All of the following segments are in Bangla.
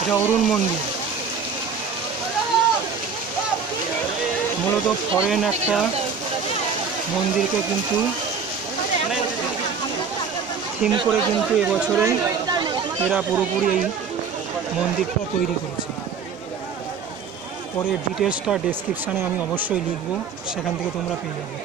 এটা অরুণ মন্দির, মূলত ফরেন একটা মন্দিরকে কিন্তু থিম করে কিন্তু এবছরে এরা পুরোপুরি এই মন্দিরটা তৈরি করেছে। পরে ডিটেলসটা ডেসক্রিপশানে আমি অবশ্যই লিখব, সেখান থেকে তোমরা পেয়ে যাবে।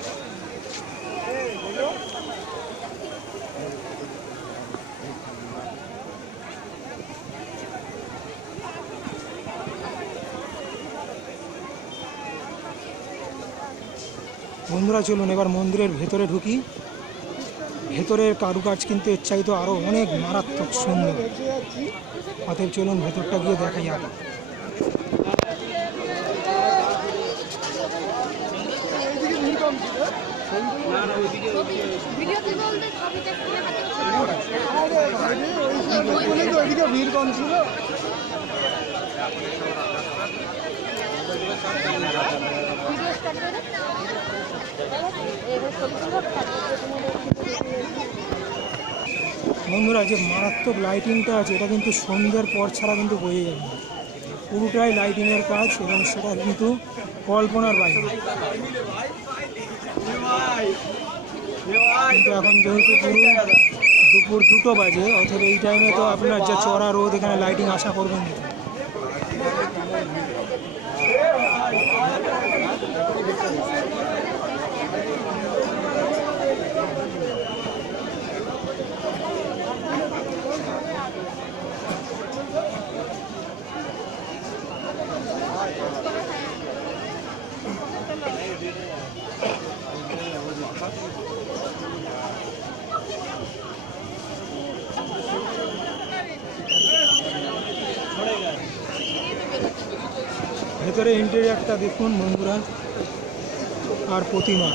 বন্ধুরা চলুন এবার মন্দিরের ভেতরে ঢুকি। ভেতরের কারুকাজ কিন্তু এর চাইতে আরও অনেক মারাত্মক সুন্দর। অতএব চলুন ভেতরটা গিয়ে দেখা যাক। ভিড় কম ছিল। বন্ধুরা যে মারাত্মক লাইটিংটা আছে এটা কিন্তু সন্ধ্যের পর ছাড়া কিন্তু বোঝা যাবে না, পুরোটাই লাইটিংয়ের কাজ এবং সেটা কিন্তু কল্পনার বাইরে। কিন্তু এখন যেহেতু পুরো দুপুর 2টো বাজে, অথবা এই টাইমে তো আপনার যা চড়া রোদ, এখানে লাইটিং আশা করবেন না। ভেতরে ইন্টেরিয়ারটা দেখুন বন্ধুরা, আর প্রতিমা